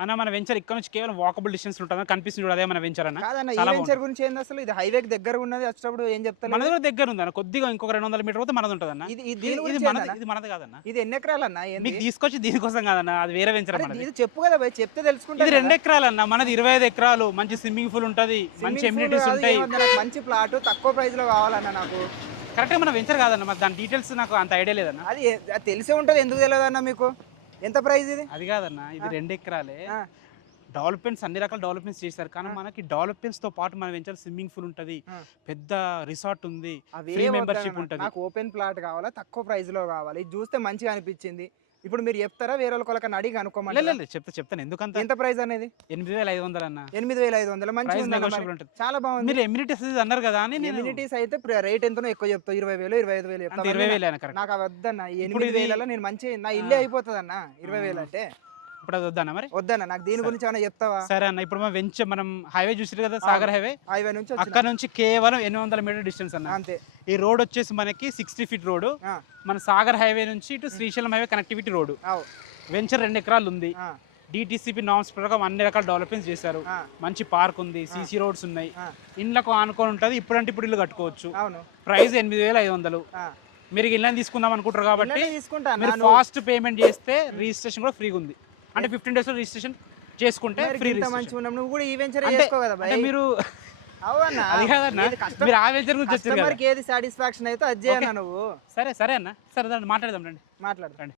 అన్న మన వెంచర్ ఇక్కడ నుంచి కేవలం వాకబుల్ డిస్టెన్స్ ఉంటుంది కనిపిస్తుంది చూడు, అదే మన వెంచర్ అన్న. కాదన్న, ఈ వెంచర్ గురించి ఏంది అసలు? ఇది హైవేకి దగ్గర ఉన్నది, వచ్చేటప్పుడు ఏం చెప్తాను. మన దగ్గర దగ్గర ఉంది అన్న, కొద్దిగా ఇంకొక 200 మీటర్ పోతే మనది ఉంటుంది అన్న. ఇది మనది కాదన్న. ఇది ఎన్ని ఎకరాలన్నా? మీకు తీసుకొచ్చి దీనికోసం కాదన్న, అది వేరే వెంచర్ అన్నది. ఇది చెప్పు కదా భయ్, చెప్తే తెలుసుకుంటా. ఇది 2 ఎకరాలు అన్న, మనది 25 ఎకరాలు. మంచి స్విమ్మింగ్ పూల్ ఉంటది, మంచి ఎమ్యూనిటీస్ ఉంటాయి. మంచి ప్లాట్ తక్కువ ప్రైస్ లో కావాలన్న నాకు. కరెక్ట్ గా మన వెంచర్ కాదన్న, మరి దాని డీటెయిల్స్ నాకు అంత ఐడియా లేదన్న. అది తెలిసే ఉంటది, ఎందుకు తెలియదు అన్న మీకు? ఎంత ప్రైస్ ఇది? అది కాదన్న, ఇది 2 ఎకరాలే. డెవలప్మెంట్స్ అన్ని రకాల డెవలప్మెంట్స్ చేశారు, కానీ మనకి డెవలప్మెంట్స్ తో పాటు మన వెంచర్ స్విమ్మింగ్ పూల్ ఉంటది, పెద్ద రిసార్ట్ ఉంది, ఫ్రీ మెంబర్షిప్ ఉంటది. నాకు ఓపెన్ ప్లాట్ కావాలా, తక్కువ ప్రైస్ లో కావాలి. ఇది చూస్తే మంచిగా అనిపించింది. ఇప్పుడు మీరు చెప్తారా వేరే వాళ్ళకి అడిగి అనుకోమని? చెప్తాను ఎందుకంత. ఎంత ప్రైస్ అనేది? 8500 అన్న. 8500 మంచిగా, చాలా బాగుంది. మీరు ఎమ్యూనిటీస్ అన్నారు కదా అని. ఎమ్యూనిటీస్ అయితే రేట్ ఎంతనో ఎక్కువ చెప్తావు, 20000 25000 చెప్తాను. 20000 నాకు అవి వద్దన్న. 8000 నేను మంచి నా ఇల్లే అయిపోతుంది అన్న. 20000 అంటే ఇప్పుడు అది వద్దన్న. మరి వద్దన్న, నాకు దీని గురించి ఏమైనా చెప్తావా? సరే అన్న, ఇప్పుడు మనం హైవే చూసారు కదా, సాగర్ హైవే నుంచి అక్కడ నుంచి కేవలం 800 మీటర్ డిస్టెన్స్ అన్న. అంతే. ఈ రోడ్ వచ్చేసి మనకి 60 ఫీట్ రోడ్. మన సాగర్ హైవే నుంచి ఇటు Srisailam highway connectivity road. Venture 2 ఎకరాలు ఉంది. డిటిసిపి నామ్స్ ప్రకారం అన్ని రకాల డెవలప్మెంట్స్ చేశారు. మంచి పార్క్ ఉంది, సీసీ రోడ్స్ ఉన్నాయి, ఇండ్లకు ఆనుకొని ఉంటుంది. ఇప్పుడంటే ఇప్పుడు ఇల్లు కట్టుకోవచ్చు. ప్రైస్ 8500. మీరు ఇల్లు తీసుకుందాం అనుకుంటారు కాబట్టి మీరు ఫాస్ట్ పేమెంట్ చేస్తే రిజిస్ట్రేషన్ కూడా ఫ్రీగా ఉంది. అంటే 15 days లో రిజిస్ట్రేషన్ చేసుకుంటే ఫ్రీ. నువ్వు కూడా ఈ వెంచర్ చేసుకో కదా భయ్. మీరు అవునా? అది కాదన్న, మీరు ఆ వెంచర్ గురించి వచ్చారు కదా. ఏది సాటిస్ఫాక్షన్ అయితే అది చేయన్నా నువ్వు. సరే అన్న, సరే మాట్లాడదాం రండి. మాట్లాడతాండి.